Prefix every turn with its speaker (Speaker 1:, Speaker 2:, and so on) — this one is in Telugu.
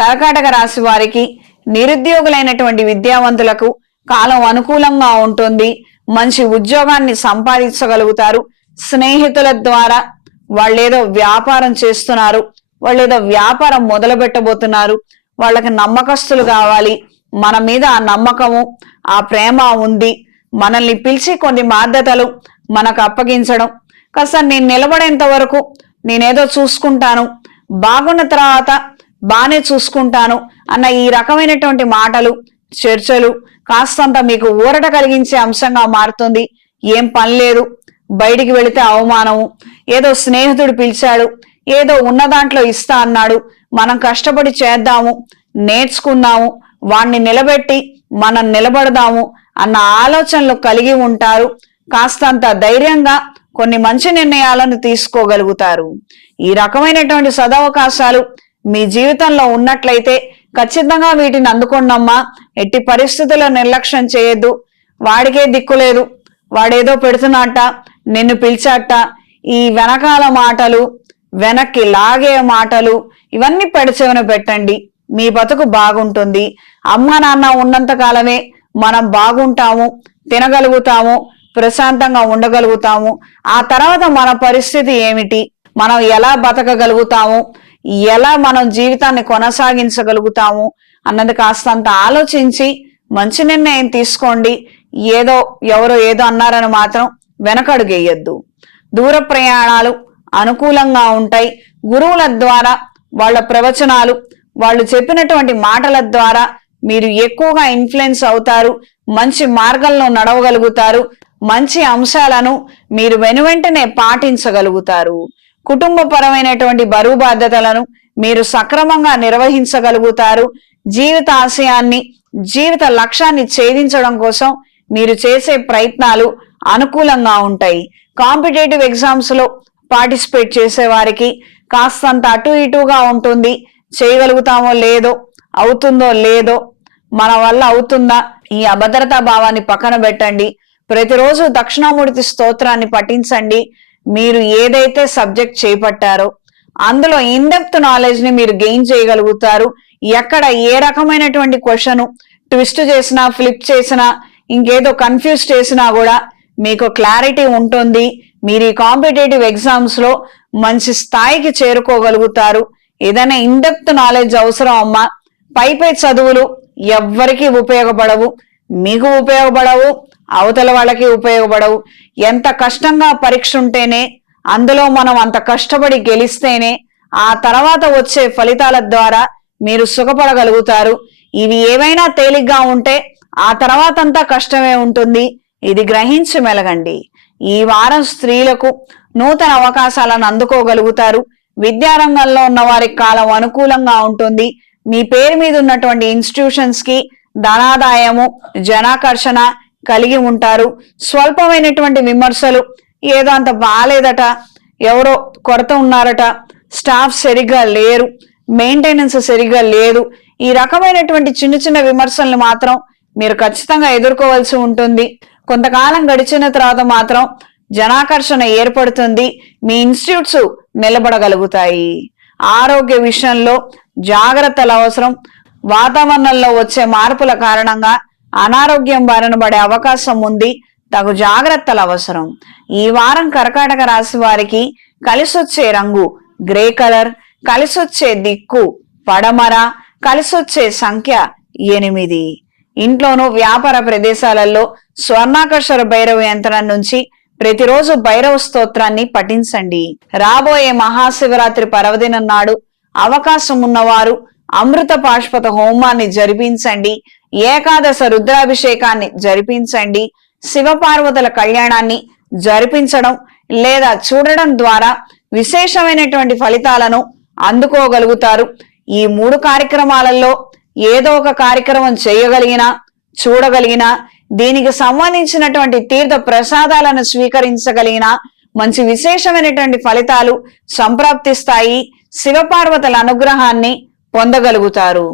Speaker 1: కర్కాటక రాశి వారికి నిరుద్యోగులైనటువంటి విద్యావంతులకు కాలం అనుకూలంగా ఉంటుంది. మంచి ఉద్యోగాన్ని సంపాదించగలుగుతారు. స్నేహితుల ద్వారా వాళ్ళేదో వ్యాపారం చేస్తున్నారు. వాళ్ళేదో వ్యాపారం మొదలు పెట్టబోతున్నారు వాళ్ళకి నమ్మకస్తులు కావాలి. మన మీద ఆ నమ్మకము ఆ ప్రేమ ఉంది. మనల్ని పిలిచి కొన్ని బాధ్యతలు మనకు అప్పగించడం. కాస్త నేను నిలబడేంత వరకు నేనేదో చూసుకుంటాను. బాగున్న తర్వాత బానే చూసుకుంటాను అన్న ఈ రకమైనటువంటి మాటలు చర్చలు కాస్తంత మీకు ఊరట కలిగించే అంశంగా మారుతుంది. ఏం పని లేదు. బయటికి వెళితే అవమానము. ఏదో స్నేహితుడు పిలిచాడు. ఏదో ఉన్న దాంట్లో ఇస్తా అన్నాడు. మనం కష్టపడి చేద్దాము. నేర్చుకుందాము. వాణ్ణి నిలబెట్టి మనం నిలబడదాము అన్న ఆలోచనలు కలిగి ఉంటారు. కాస్తంత ధైర్యంగా కొన్ని మంచి నిర్ణయాలను తీసుకోగలుగుతారు. ఈ రకమైనటువంటి సదవకాశాలు మీ జీవితంలో ఉన్నట్లయితే ఖచ్చితంగా వీటిని అందుకోండమ్మా. ఎట్టి పరిస్థితుల్లో నిర్లక్ష్యం చేయొద్దు. వాడికే దిక్కులేదు వాడేదో పెడుతున్నట్ట నిన్ను పిలిచాట. ఈ వెనకాల మాటలు వెనక్కి లాగే మాటలు ఇవన్నీ పెడచెవిన పెట్టండి. మీ బతుకు బాగుంటుంది. అమ్మ నాన్న ఉన్నంత కాలమే మనం బాగుంటాము తినగలుగుతాము ప్రశాంతంగా ఉండగలుగుతాము. ఆ తర్వాత మన పరిస్థితి ఏమిటి? మనం ఎలా బతకగలుగుతాము? ఎలా మనం జీవితాన్ని కొనసాగించగలుగుతాము అన్నది కాస్తంత ఆలోచించి మంచి నిర్ణయం తీసుకోండి. ఏదో ఎవరో ఏదో అన్నారని మాత్రం వెనకడుగేయద్దు దూర ప్రయాణాలు అనుకూలంగా ఉంటాయి. గురువుల ద్వారా వాళ్ళ ప్రవచనాలు వాళ్ళు చెప్పినటువంటి మాటల ద్వారా మీరు ఎక్కువగా ఇన్ఫ్లుయెన్స్ అవుతారు. మంచి మార్గంలో నడవగలుగుతారు. మంచి అంశాలను మీరు వెనువెంటనే పాటించగలుగుతారు. కుటుంబపరమైనటువంటి బరువు బాధ్యతలను మీరు సక్రమంగా నిర్వహించగలుగుతారు. జీవిత ఆశయాన్ని జీవిత లక్ష్యాన్ని ఛేదించడం కోసం మీరు చేసే ప్రయత్నాలు అనుకూలంగా ఉంటాయి. కాంపిటేటివ్ ఎగ్జామ్స్లో పార్టిసిపేట్ చేసే వారికి కాస్తంత అటు ఇటుగా ఉంటుంది. చేయగలుగుతామో లేదో అవుతుందో లేదో మన వల్ల అవుతుందా ఈ అభద్రతా భావాన్ని పక్కన పెట్టండి. ప్రతిరోజు దక్షిణామూర్తి స్తోత్రాన్ని పఠించండి. మీరు ఏదైతే సబ్జెక్ట్ చేపట్టారో అందులో ఇన్డెప్త్ నాలెడ్జ్ని మీరు గెయిన్ చేయగలుగుతారు. ఎక్కడ ఏ రకమైనటువంటి క్వశ్చన్ ట్విస్ట్ చేసినా ఫ్లిప్ చేసినా ఇంకేదో కన్ఫ్యూజ్ చేసినా కూడా మీకు క్లారిటీ ఉంటుంది. మీరు ఈ కాంపిటేటివ్ ఎగ్జామ్స్లో మంచి స్థాయికి చేరుకోగలుగుతారు. ఏదైనా ఇన్డెప్త్ నాలెడ్జ్ అవసరం అమ్మా. పై పై చదువులు ఎవ్వరికీ ఉపయోగపడవు. మీకు ఉపయోగపడవు అవతల వాళ్ళకి ఉపయోగపడవు. ఎంత కష్టంగా పరీక్ష ఉంటేనే అందులో మనం అంత కష్టపడి గెలిస్తేనే ఆ తర్వాత వచ్చే ఫలితాల ద్వారా మీరు సుఖపడగలుగుతారు. ఇవి ఏవైనా తేలిగ్గా ఉంటే ఆ తర్వాత అంతా కష్టమే ఉంటుంది. ఇది గ్రహించి మెలగండి. ఈ వారం స్త్రీలకు నూతన అవకాశాలను అందుకోగలుగుతారు. విద్యారంగంలో ఉన్న వారికి కాలం అనుకూలంగా ఉంటుంది. మీ పేరు మీద ఉన్నటువంటి ఇన్స్టిట్యూషన్స్కి ధనాదాయము జనాకర్షణ కలిగి ఉంటారు. స్వల్పమైనటువంటి విమర్శలు ఏదో అంత బాగాలేదట ఎవరో కొరత ఉన్నారట స్టాఫ్ సరిగ్గా లేరు మెయింటెనెన్స్ సరిగ్గా లేదు. ఈ రకమైనటువంటి చిన్న చిన్న విమర్శలను మాత్రం మీరు ఖచ్చితంగా ఎదుర్కోవాల్సి ఉంటుంది. కొంతకాలం గడిచిన తర్వాత మాత్రం జనాకర్షణ ఏర్పడుతుంది. మీ ఇన్స్టిట్యూట్స్ నిలబడగలుగుతాయి. ఆరోగ్య విషయంలో జాగ్రత్తలు అవసరం వాతావరణంలో వచ్చే మార్పుల కారణంగా అనారోగ్యం బారిన పడే అవకాశం ఉంది. తగు జాగ్రత్తలు అవసరం. ఈ వారం కర్కాటక రాశి వారికి కలిసొచ్చే రంగు గ్రే కలర్ కలిసొచ్చే దిక్కు పడమర కలిసొచ్చే సంఖ్య ఎనిమిది. ఇంట్లోనూ వ్యాపార ప్రదేశాలలో స్వర్ణాకర్షర భైరవ యంత్రం నుంచి ప్రతిరోజు భైరవ స్తోత్రాన్ని పఠించండి. రాబోయే మహాశివరాత్రి పర్వదినం నాడు అవకాశం ఉన్నవారు అమృత పాష్పత హోమాన్ని జరిపించండి. ఏకాదశ రుద్రాభిషేకాన్ని జరిపించండి. శివపార్వతుల కళ్యాణాన్ని జరిపించడం లేదా చూడడం ద్వారా విశేషమైనటువంటి ఫలితాలను అందుకోగలుగుతారు. ఈ మూడు కార్యక్రమాలలో ఏదో ఒక కార్యక్రమం చేయగలిగినా చూడగలిగినా దీనికి సంబంధించినటువంటి తీర్థ ప్రసాదాలను స్వీకరించగలిగిన మంచి విశేషమైనటువంటి ఫలితాలు సంప్రాప్తిస్తాయి. శివపార్వతుల అనుగ్రహాన్ని పొందగలుగుతారు.